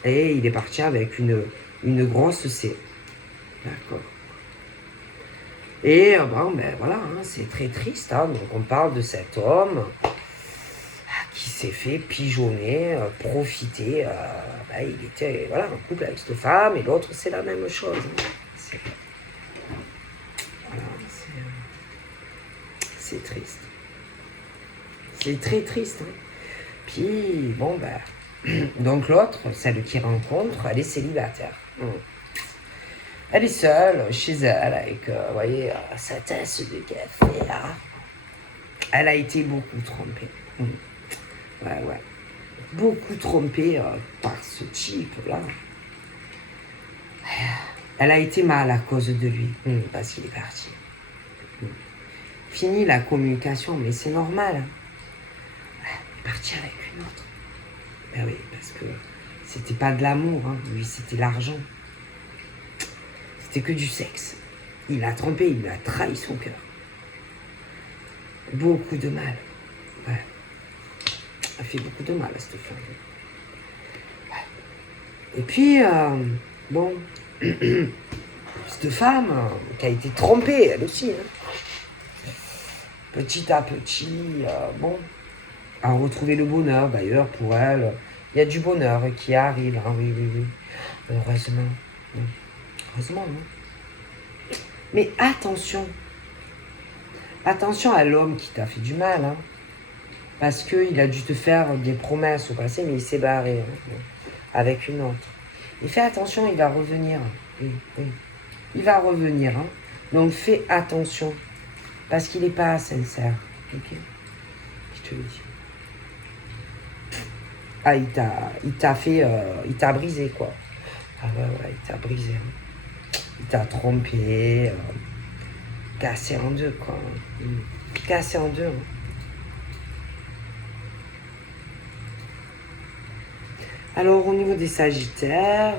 Et il est parti avec une grosse C. D'accord. Et bon, ben voilà, hein, c'est très triste. Hein. Donc on parle de cet homme qui s'est fait pigeonner, profiter. Ben, il était voilà, en couple avec cette femme et l'autre, c'est la même chose. Hein. Voilà, c'est triste. C'est très triste. Hein. Puis, bon, ben, donc l'autre, celle qui rencontre, elle est célibataire. Elle est seule, chez elle, avec, vous voyez, sa tasse de café, là. Elle a été beaucoup trompée. Ouais. Beaucoup trompée par ce type-là. Elle a été mal à cause de lui, parce qu'il est parti. Fini la communication, mais c'est normal. Il est parti avec une autre. Ben oui, parce que c'était pas de l'amour, hein. Lui, c'était l'argent. C'était que du sexe. Il l'a trompé, il a trahi son cœur. Beaucoup de mal. Ouais. Elle fait beaucoup de mal à cette femme. Ouais. Et puis, bon, cette femme qui a été trompée, elle aussi, hein. Petit à petit, bon, a retrouvé le bonheur d'ailleurs pour elle. Il y a du bonheur qui arrive, hein, oui. Heureusement. Heureusement, non? Mais attention. Attention à l'homme qui t'a fait du mal, hein. Parce qu'il a dû te faire des promesses au passé, mais il s'est barré, hein, avec une autre. Et fais attention, il va revenir. Oui. Il va revenir, hein. Donc fais attention. Parce qu'il n'est pas sincère. Ok? Je te le dis. Ah, il t'a fait, il t'a brisé, quoi. Ah ouais, il t'a brisé. Hein. Il t'a trompé, cassé en deux, quoi. Cassé en deux. Hein. Alors, au niveau des Sagittaires,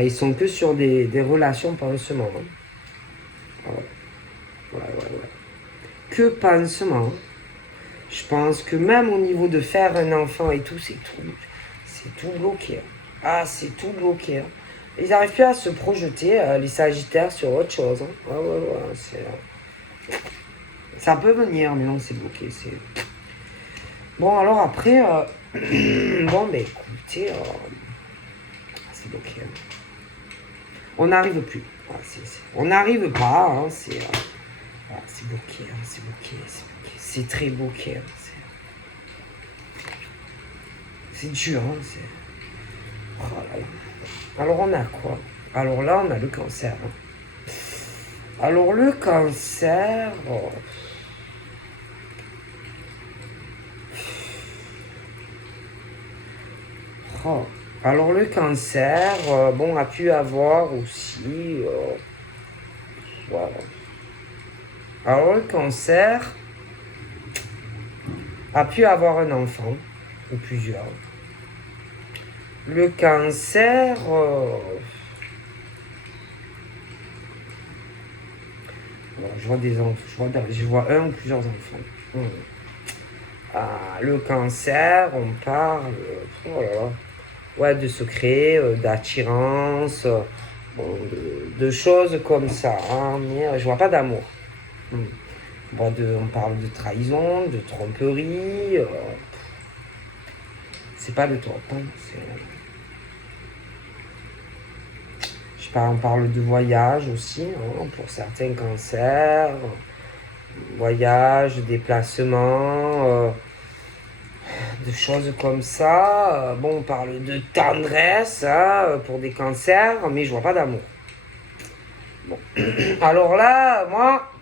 ils sont que sur des relations pansement. Hein. Ouais. Que pansement. Je pense que même au niveau de faire un enfant et tout, c'est tout bloqué. Ah, c'est tout bloqué. Hein. Ils n'arrivent plus à se projeter, les Sagittaires, sur autre chose. Hein. Ouais. Ça peut venir, mais non, c'est bloqué. Bon, alors après, bon, ben écoutez, c'est bloqué. Hein. On n'arrive plus. On n'arrive pas. Hein, c'est bloqué. Hein, c'est bloqué. C'est très bloqué. Hein, c'est dur. Hein, oh là là. Alors on a quoi? Alors là, on a le cancer. Hein. Alors le cancer... Alors le cancer, bon, a pu avoir aussi... voilà. Alors le cancer a pu avoir un enfant, ou plusieurs. Le cancer... Voilà, je vois des enfants, je vois un ou plusieurs enfants. Ah, le cancer, on parle, oh là là, ouais, de secret, d'attirance, bon, de choses comme ça, hein, mais je vois pas d'amour. Hmm. Bon, on parle de trahison, de tromperie, c'est pas le top, hein, je sais pas, on parle de voyage aussi, hein, pour certains cancers, voyage, déplacement, de choses comme ça. Bon, on parle de tendresse hein, pour des cancers, mais je vois pas d'amour. Bon. Alors là, moi,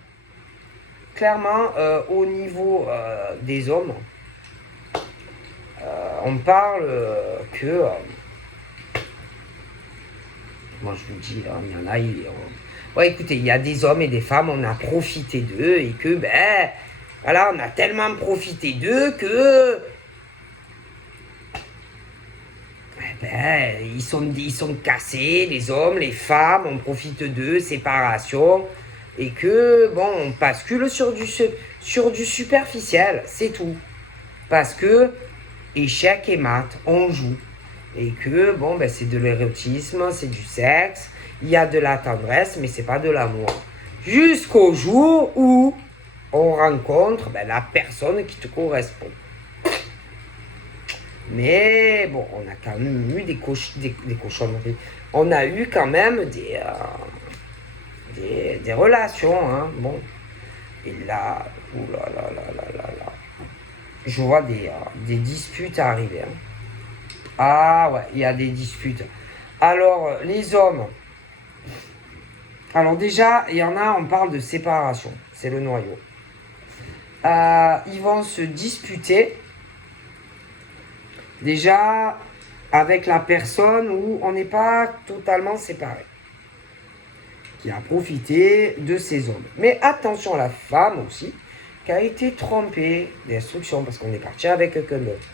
clairement, au niveau des hommes, on parle que, moi je vous dis, il y en a, ouais, écoutez, il y a des hommes et des femmes, on a profité d'eux et que, ben, voilà, on a tellement profité d'eux que ben, ils sont cassés, les hommes, les femmes, on profite d'eux, séparation, et que, bon, on bascule sur du superficiel, c'est tout. Parce que, échec et maths, on joue. Et que, bon, ben, c'est de l'érotisme, c'est du sexe, il y a de la tendresse, mais c'est pas de l'amour. Jusqu'au jour où on rencontre ben, la personne qui te correspond. Mais bon, on a quand même eu des cochonneries. On a eu quand même des relations. Hein. Bon. Et là, oulala, je vois des disputes arriver. Hein. Ah ouais, il y a des disputes. Alors, les hommes. Alors déjà, il y en a, on parle de séparation. C'est le noyau. Ils vont se disputer. Déjà, avec la personne où on n'est pas totalement séparés, qui a profité de ces hommes. Mais attention à la femme aussi, qui a été trompée d'instruction, parce qu'on est parti avec quelqu'un d'autre.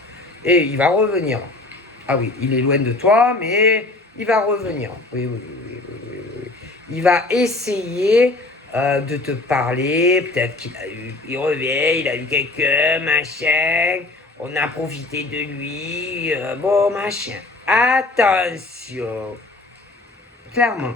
Et il va revenir. Ah oui, il est loin de toi, mais il va revenir. Oui. Il va essayer de te parler, peut-être il revient, il a eu quelqu'un, machin, on a profité de lui, bon, machin. Attention, clairement,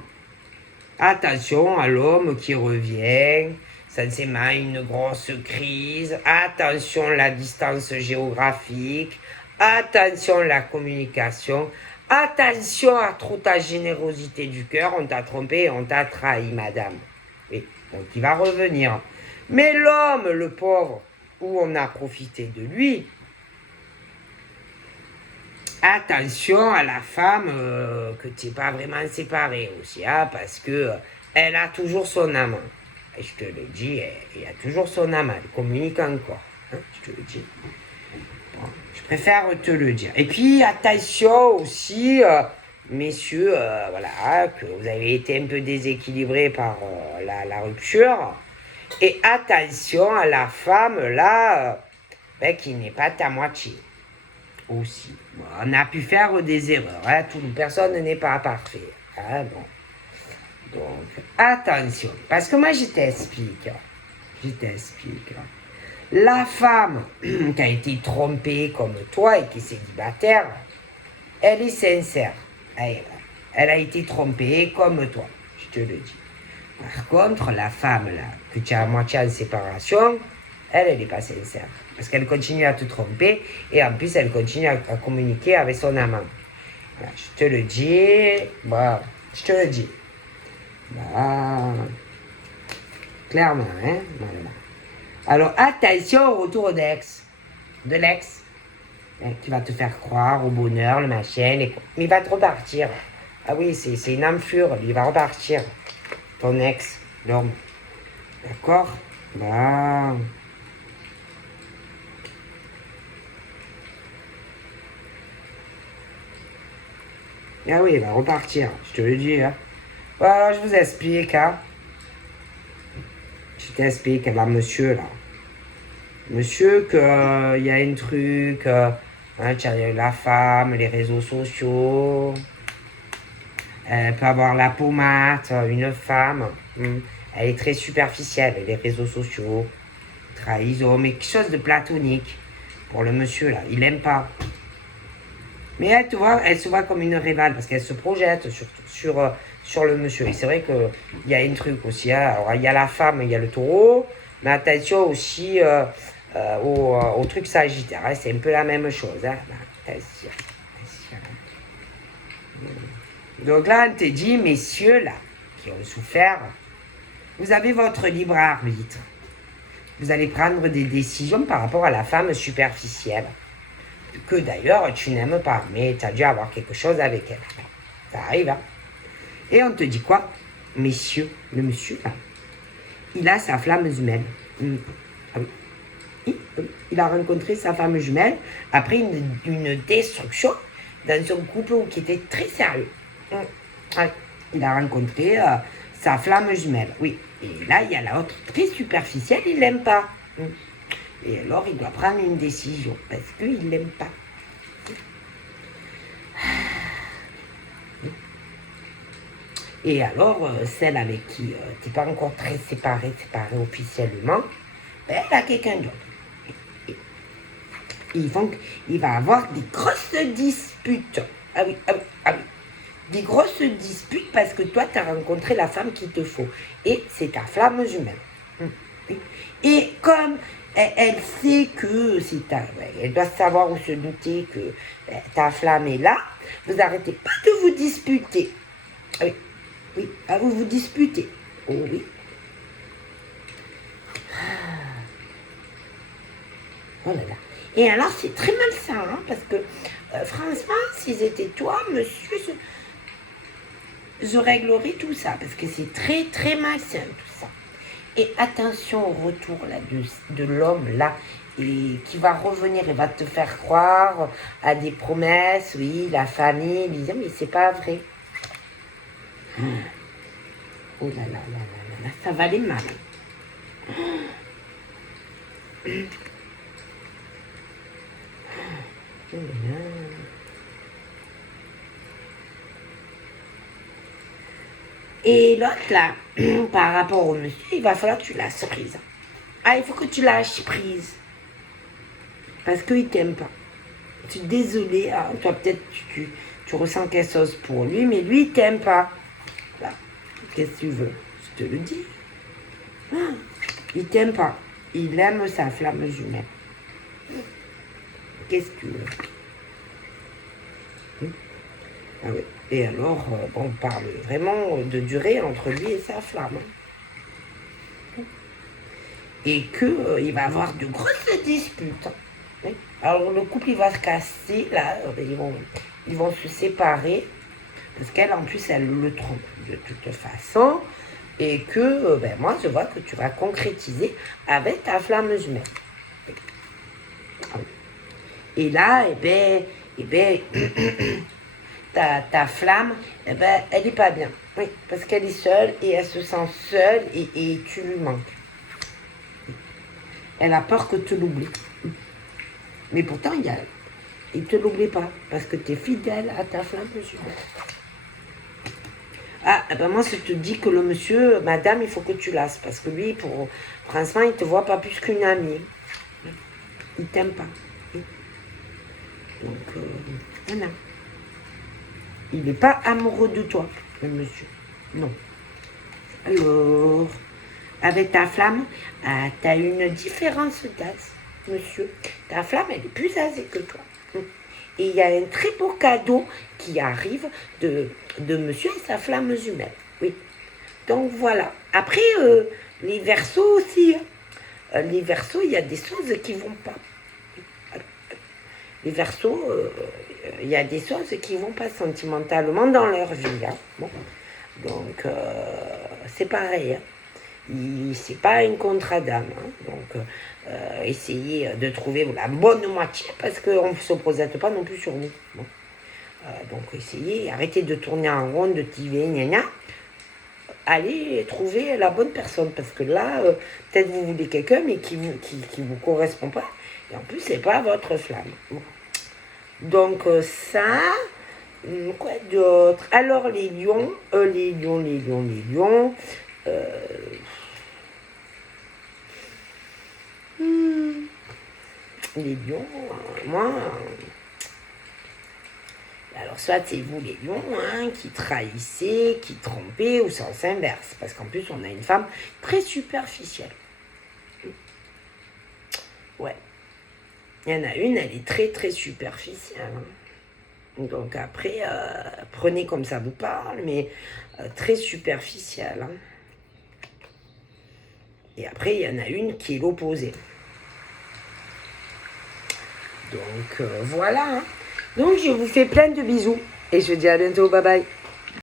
attention à l'homme qui revient, sensément une grosse crise, attention la distance géographique, attention la communication, attention à trop ta générosité du cœur, on t'a trompé, on t'a trahi, madame. Oui, donc il va revenir. Mais l'homme, le pauvre, où on a profité de lui, attention à la femme que tu n'es pas vraiment séparée aussi, hein, parce que elle a toujours son amant. Et je te le dis, elle a toujours son amant, elle communique encore. Hein, je te le dis. Bon, je préfère te le dire. Et puis, attention aussi, messieurs, voilà, que vous avez été un peu déséquilibrés par la rupture. Et attention à la femme, là, ben, qui n'est pas ta moitié. Aussi. Bon, on a pu faire des erreurs. Hein, personne n'est pas parfait. Hein, bon. Donc, attention. Parce que moi, je t'explique. La femme qui a été trompée comme toi et qui est célibataire, elle est sincère. Elle a été trompée comme toi. Je te le dis. Par contre, la femme là, que tu as à moitié en séparation, elle n'est pas sincère. Parce qu'elle continue à te tromper et en plus, elle continue à communiquer avec son amant. Voilà, je te le dis. Bon, je te le dis. Bah, clairement, hein. Voilà. Alors, attention au retour de l'ex. Hein, qui va te faire croire au bonheur, le machin. Mais il va te repartir. Ah oui, c'est une âme pure. Il va repartir. Ton ex, l'homme. D'accord? Bah. Ah oui, il va repartir, je te le dis. Hein. Voilà, je vous explique. Hein. Je t'explique, là, monsieur, là. Monsieur, qu'il y a un truc, hein, tu as la femme, les réseaux sociaux. Elle peut avoir la peau mate, une femme. Elle est très superficielle, les réseaux sociaux, trahison, mais quelque chose de platonique pour le monsieur là. Il n'aime pas. Mais elle, tu vois, elle se voit comme une rivale parce qu'elle se projette sur le monsieur. Et c'est vrai qu'il y a un truc aussi. Hein. Alors, il y a la femme, il y a le taureau, mais attention aussi au truc sagittaire. Hein. C'est un peu la même chose. Hein. Attention. Donc là, on te dit, messieurs, là, qui ont souffert, vous avez votre libre arbitre. Vous allez prendre des décisions par rapport à la femme superficielle, que d'ailleurs tu n'aimes pas, mais tu as dû avoir quelque chose avec elle. Ça arrive, hein. Et on te dit quoi? Messieurs, le monsieur, là, il a sa flamme jumelle. Ah oui. Il a rencontré sa femme jumelle après une destruction dans un couple qui était très sérieux. Il a rencontré sa flamme jumelle, oui. Et là, il y a l'autre très superficielle, il l'aime pas. Et alors, il doit prendre une décision parce qu'il l'aime pas. Et alors, celle avec qui tu n'es pas encore très séparé officiellement, ben, elle a quelqu'un d'autre. Il va avoir des grosses disputes. Ah oui. Des grosses disputes parce que toi, tu as rencontré la femme qu'il te faut. Et c'est ta flamme jumelle. Et comme elle sait que elle doit savoir ou se douter que ta flamme est là, vous n'arrêtez pas de vous disputer. Oui, vous vous disputez. Oh oui. Oh là là. Et alors, c'est très malsain, hein, parce que, franchement, si c'était toi, monsieur, je réglerais tout ça, parce que c'est très, très malsain, tout ça. Et attention au retour là, de l'homme, là, et qui va revenir et va te faire croire à des promesses, oui, la famille, disant, mais c'est pas vrai. Oh là là là là là, ça va aller mal. Et l'autre là, par rapport au monsieur, il va falloir que tu lâches prise. Ah, il faut que tu lâches prise. Parce qu'il t'aime pas. Je suis désolée, hein, toi peut-être tu ressens quelque chose pour lui, mais lui il t'aime pas. Voilà. Qu'est-ce que tu veux? Je te le dis. Il t'aime pas. Il aime sa flamme jumelle. Qu'est-ce que tu veux? Ah oui. Et alors, on parle vraiment de durée entre lui et sa flamme. Et qu'il va avoir de grosses disputes. Oui. Alors le couple il va se casser, là, ils vont se séparer, parce qu'elle en plus elle le trompe de toute façon, et que moi je vois que tu vas concrétiser avec ta flamme jumelle. Et là, ta flamme, elle n'est pas bien. Oui, parce qu'elle est seule et elle se sent seule et tu lui manques. Elle a peur que tu l'oublies. Mais pourtant, il ne te l'oublie pas, parce que tu es fidèle à ta flamme jumelle. Ah, moi, je te dis que le monsieur, madame, il faut que tu lasses, parce que lui, franchement, il ne te voit pas plus qu'une amie. Il ne t'aime pas. Donc, voilà. Il n'est pas amoureux de toi, le monsieur. Non. Alors, avec ta flamme, tu as une différence d'âge, monsieur. Ta flamme, elle est plus âgée que toi. Et il y a un très beau cadeau qui arrive de monsieur et sa flamme jumelle. Oui. Donc voilà. Après, les Verseaux aussi. Les Verseaux, il y a des choses qui ne vont pas. Les Verseaux, il y a des choses qui ne vont pas sentimentalement dans leur vie. Hein. Bon. Donc, c'est pareil. Hein. C'est pas un contrat d'âme. Hein. Donc, essayez de trouver la bonne moitié parce qu'on ne se projette pas non plus sur nous. Bon. Donc, essayez, arrêtez de tourner en rond, de tiver, gna. Allez trouver la bonne personne parce que là, peut-être vous voulez quelqu'un mais qui vous correspond pas. Et en plus, c'est pas votre flamme. Bon. Donc, ça, Quoi d'autre? Alors, les lions, les lions, les lions, les lions. Les lions, moi. Alors, soit c'est vous les lions, hein, qui trahissez, qui trompez, ou sens inverse. Parce qu'en plus, on a une femme très superficielle. Ouais. Il y en a une, elle est très très superficielle. Hein. Donc après, prenez comme ça vous parle, mais très superficielle. Hein. Et après, il y en a une qui est l'opposé. Donc voilà. Hein. Donc je vous fais plein de bisous. Et je vous dis à bientôt. Bye bye.